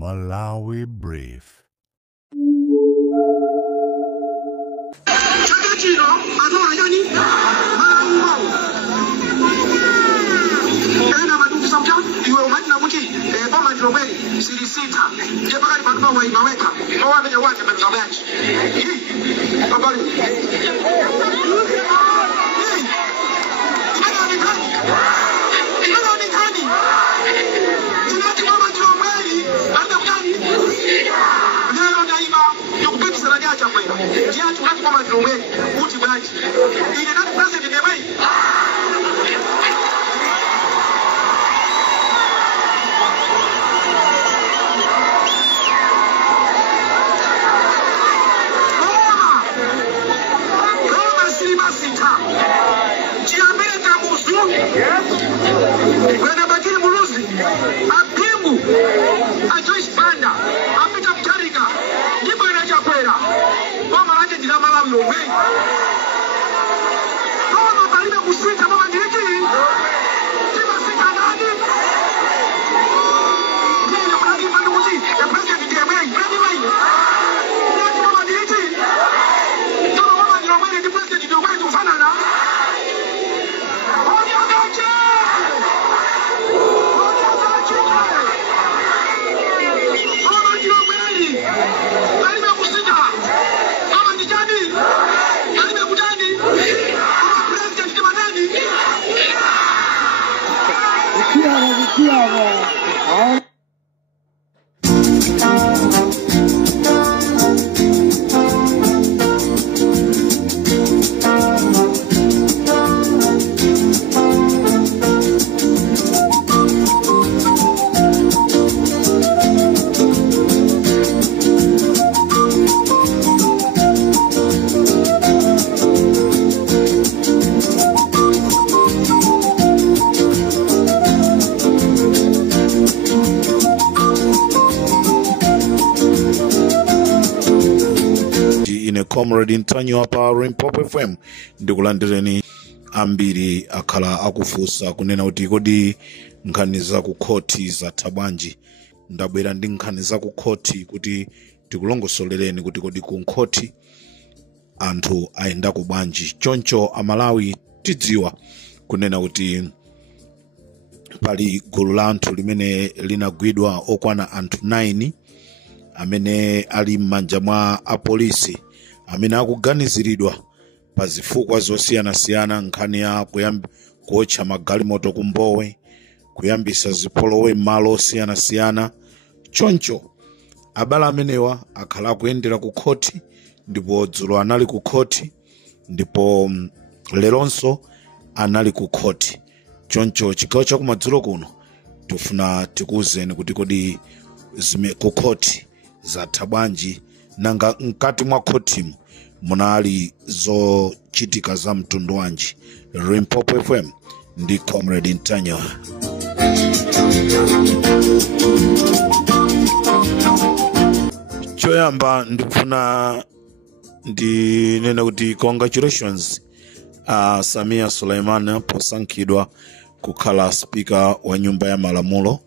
Malawi Brief. Comrade Ntanyo hapa Limpopo FM ndikulandireni ambiri akhala akufusa kunena kuti kodi nkhani za ku khoti za tabanji. Ndabwera ndi nkhani za ku khoti kuti tikulongosolereni kuti kodi ku khoti anthu ayenda ku banji. Choncho amalawi tidziwa kunena kuti pali gulu la anthu limene linagwidwa okwana anthu 9 amene ali m'manja mwa apolisi amene akuganiziridwa pa zifukwa zosiyana-siyana, nkhani ya kuotcha magalimoto kumbowe, kuyambisa zipolowe m'malo osiyana-siyana. Choncho abale amenewa akhala kuyendera ku khoti, ndipo dzulo anali ku khoti, ndipo leronso anali ku khoti. Choncho chigawo cha kumadzulo kuno tifuna tikuwuzeni kuti kodi ku khoti zatha bwanji, nanga mkati mwa khotimu munali zochitika za mtundu wanji. Limpopo FM ndi Comrade Ntanyo. Choyamba ndifuna ndinena kuti congratulations Samia Suleiman posankhidwa kukhala speaker wa nyumba ya malamulo.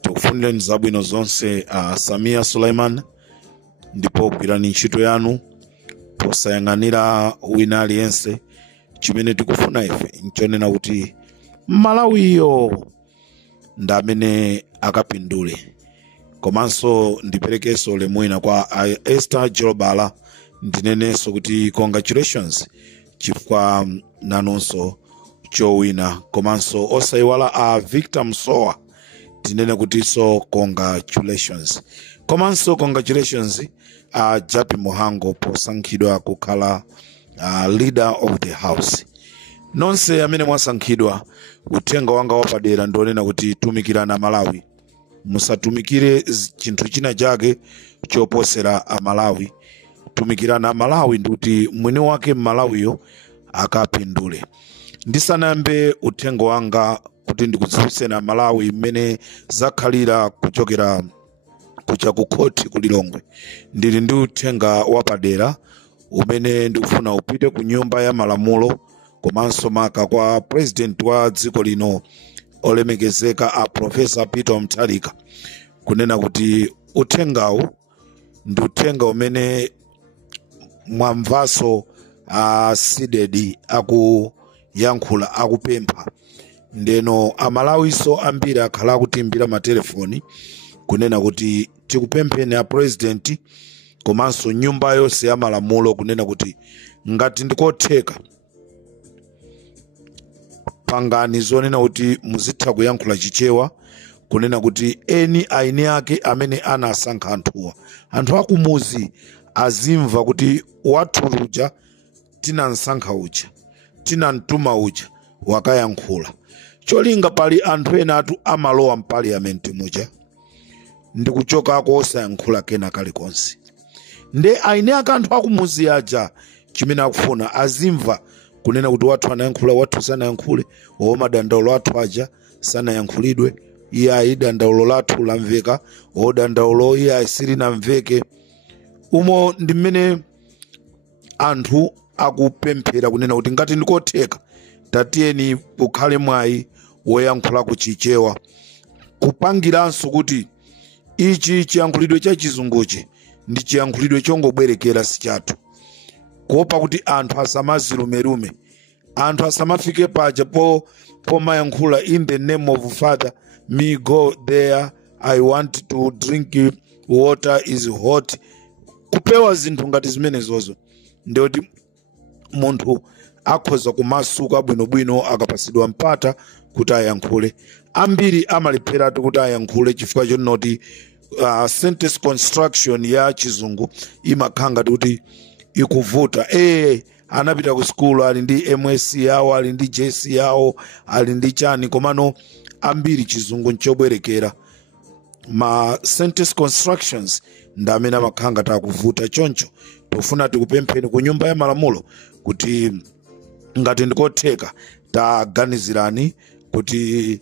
Tikufunireni zabwino zonse Samia Suleiman, ndipo gwirani ntchito yanu posayang'anira wina aliyense. Chimene tikufuna ife nchonena kuti Malawiyo ndamene akapindule. Komanso ndiperekeso lemwina kwa Esther Jolobala ndinenenso kuti congratulations chifukwa nanonso chowina. Komanso osaiwala Victor Msowa tinene kuti so congratulations. Komanso congratulations Japi Mohango posankhidwa kukhala leader of the house. Nonse amene mwasankhidwa, uthenga wanga wapadera ndionena kuti tumikirana Malawi. Musatumikire chinthu china chake choposera Malawi. Tumikirana Malawi ndikuti mwini wake Malawiyo akapindule. Ndisanayambe uthenga wanga kuti ndikudziwitseni Malawi mmene zakhalira kuchokera kucha ku khoti ku Lilongwe. Ndili ndi uthenga wapadera umene ndikufuna upite ku nyumba ya malamulo, komanso maka kwa president wa dziko lino olemekezeka Professor Peter Mutharika, kunena kuti uthengawu ndi uthenga umene mwamvaso Sidedi akuyankhula akupempha. Ndeno amalawiso ambiri akhala akutimbira matelefoni kunena kuti tikupempheni a president komanso nyumba yonse ya malamulo kunena kuti ngati ndikotheka pangani zonena kuti muzitha kuyankhula chichewa, kunena kuti eni aini ake amene anasankha anthu akumuzi azimva kuti wathu uja tinamsankha uja tinamtuma uja wakayankhula. Cholinga pali anthu ena atu amalowa mpaliamenti muja ndikuchokako osayankhula kena kalikonse. Nde aine ake anthu akumuzi aja chimene akufuna azimva kunena kuti wathu anayankhula wathu sanayankhule, madandaulo athu aja sanayankhulidwe, iyayi dandaulo lathu lamveka, dandaulo iyayi silinamveke. Umo ndi mmene anthu akupemphera kunena kuti ngati ndikotheka tatiyeni ukhale mwayi woyankhula kuchichewa, kupangiranso kuti ichi chiyankhulidwe cha chizunguchi ndi chiyankhulidwe chongobwerekera sichathu, kuopa kuti anthu asamazilumelume, anthu asamafike paja pomayankhula in the name of Father, me go there, I want to drink water is hot. Kupewa zinthu ngati zimenezozo ndiyoti munthu akhoza kumasuka bwinobwino akapasidwa mpata kuti ayankhule. Ambiri amalepheratu kuti ayankhule chifukwa chonoti sentence construction ya chizungu imakhanga kuti ikuvuta. Anapita ku school ali ndi MSc yawo, ali ndi JC yawo, ali ndi chani, komano ambiri chizungu nchobwerekera. Ma sentence constructions ndamene amakhanga takuvuta. Choncho tofuna tikupempheni ku nyumba ya malamulo kuti ngati ndikotheka taganizirani kuti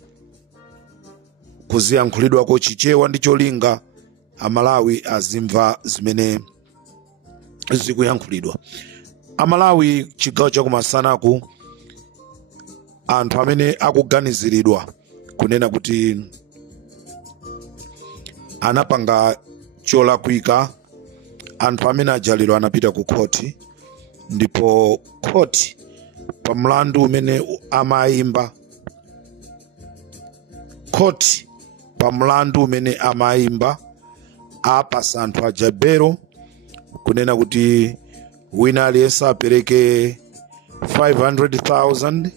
kuziyankhulidwa ko chichewa ndi cholinga amalawi azimva zimene zikuyankhulidwa. Amalawi chigawo chakumasanaku anthu amene akuganiziridwa kunena kuti anapanga cholakwika, anthu amene ajalidwa anapita ku khoti, ndipo khoti pa mlandu umene amayimba, khoti pa mlandu umene amayimba apasa anthu ajabero kunena kuti wina aliyense apereke 500,000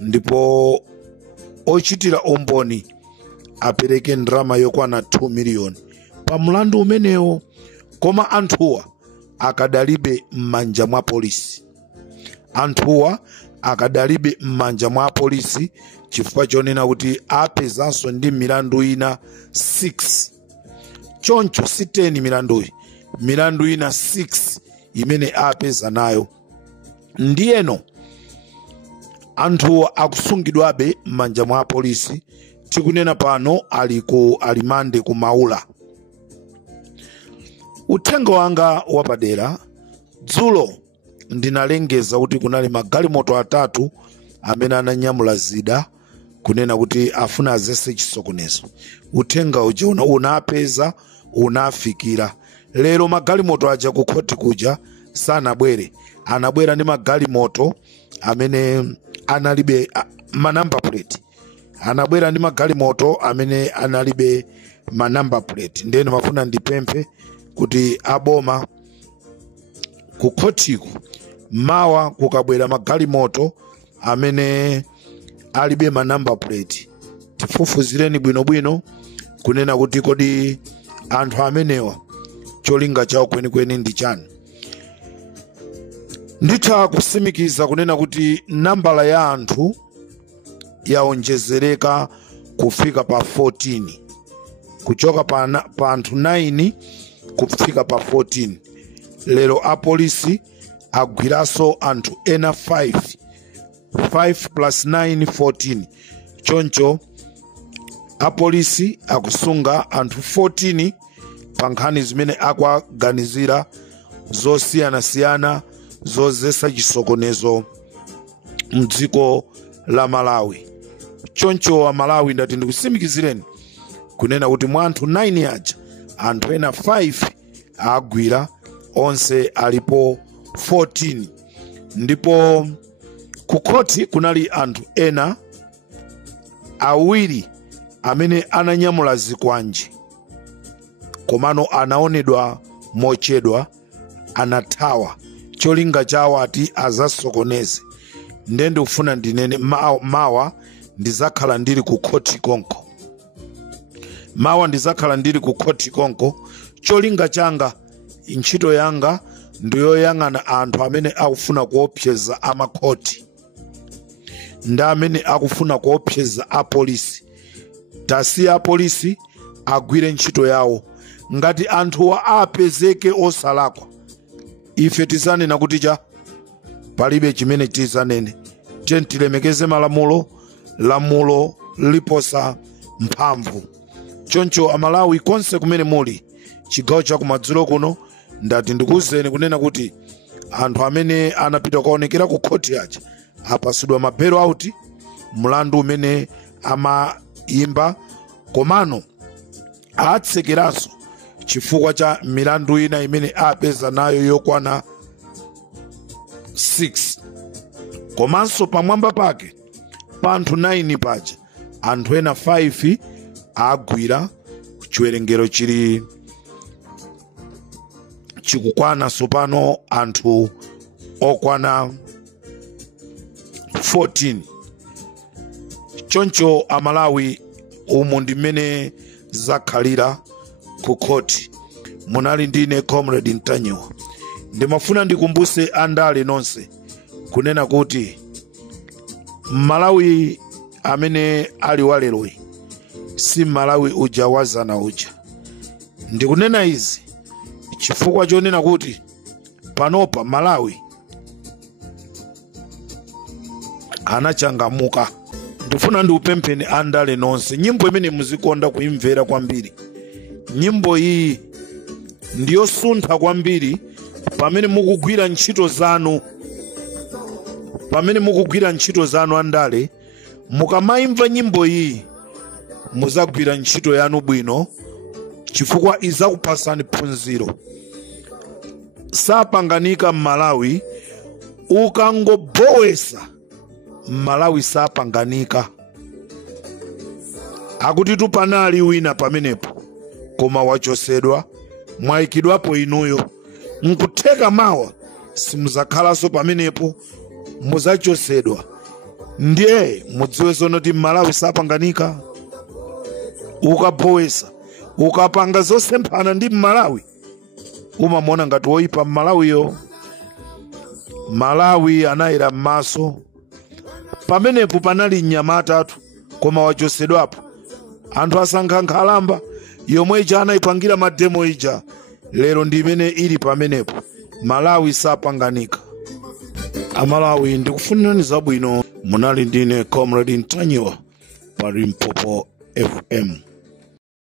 ndipo ochitira umboni apereke ndrama yokwana 2 million pa mlandu umenewo. Koma anthuwa akadalibe m'manja mwa polisi, anthuwa akadalibe m'manja mwa polisi chifukwa chonena kuti apezanso ndi milandu ina 6. Choncho si 10 milandu ina 6 imene apeza nayo. Ndiyeno anthuwa akusungidwabe m'manja mwa polisi, tikunena pano ali ku alimande ku Maula. Uthenga wanga wapadera, dzulo ndinalengeza kuti kunali magalimoto atatu amene ananyamula zida kunena kuti afuna azese chisokonezo. Uthenga uja unapeza unafikira. Lero magalimoto aja ku khoti kuja sanabwere, anabwera ndi magalimoto amene analibe manamba plate, anabwera ndi magalimoto amene analibe manamba plate. Ndene mafuna ndipemphe kuti aboma ku khotiku mawa kukabwera magalimoto amene alibe manamba plate, tifufuzireni bwinobwino kunena kuti kodi anthu amenewa cholinga chawo kwenikweni ndi chani. Nditha kusimikiza kunena kuti nambala ya anthu yaonjezereka kufika pa 14, kuchoka pa anthu 9 kufika pa 14. Lero apolisi agwiraso anthu ena 5 plus 9 14. Choncho apolisi akusunga anthu 14 pa nkhani zimene akwaganizira zosiyana-siyana zozesa chisokonezo mdziko la Malawi. Choncho wa Malawi ndati ndikusimikizireni kunena kuti mwa anthu 9 aja anthu ena 5 agwira, onse alipo 14. Ndipo ku khoti kunali anthu ena awiri amene ananyamula zikwanji, komano anaonedwa mochedwa, anathawa. Cholinga chawo ati azasokoneze. Ndende ufuna ndinene mawa ndizakhala ndili ku khoti konko. Mawa ndizakhala ndili ku khoti konko. Cholinga changa, ntchito yanga ndiyoyang'ana anthu amene akufuna kuopseza amakhoti ndi amene akufuna kuopseza apolisi. Tasiya apolisi agwire ntchito yawo. Ngati anthuwa apezeke osalakwa, ife tizanena kuti cha palibe chimene tizanene. Tilemekeze malamulo, lamulo liposa mphamvu. Choncho Amalawi konse kumene muli chigawo cha kumadzulo kuno, ndati ndikuwuzeni kunena kuti anthu amene anapita kuonekera ku khoti aja apasidwa mabelo auti mlandu umene amayimba, komano atsekeranso chifukwa cha milandu ina imene apeza nayo yokwana 6. Komanso pamwamba pake pa anthu 9 paja anthu ena 5 agwira, chiwerengero chikukwana sopano anthu okwana 14. Choncho Amalawi umu ndimene zakhalira ku khoti. Munali ndine Comrade Ntanyiwa. Ndimafuna ndikumbuse andale nonse kunena kuti Malawi amene ali waleroyi si Malawi uja wazana uja. Ndikunena izi chifukwa chonena kuti panopa Malawi anachangamuka. Ndifuna ndiupempheni andale nonse, nyimbo imene muzikonda kuimvera kwambiri. Nyimbo iyi ndiyo suntha kwambiri pamene mukugwira ntchito zanu. Pamene mukugwira ntchito zanu andale, mukamaimva nyimbo iyi muzagwira ntchito yanu bwino, chifukwa izakupasani phunziro. Sapanganika Malawi, ukangobowesa Malawi sapanganika. Akuti tupanali wina pamenepo, koma wachosedwa, mwayikidwapo inuyo. Nkutheka mawa simuzakhalanso pamenepo, muzachosedwa. Ndiye mudziwe zonoti Malawi sapanganika. Ukabowesa, ukapanga zosemphana ndi Malawi, umamona ngati woyipa Malawiyo. Malawi anayira m'maso. Pamenepo panali mnyamata athu, koma wachosedwapo. Anthu asankha nkhalamba yomwe ija anayipangira mademo ija, lero ndi imene ili pamenepo. Malawi sapanganika. Amalawi ndikufunirani zabwino. Munali ndine Comrade Ntanyiwa pa Limpopo FM.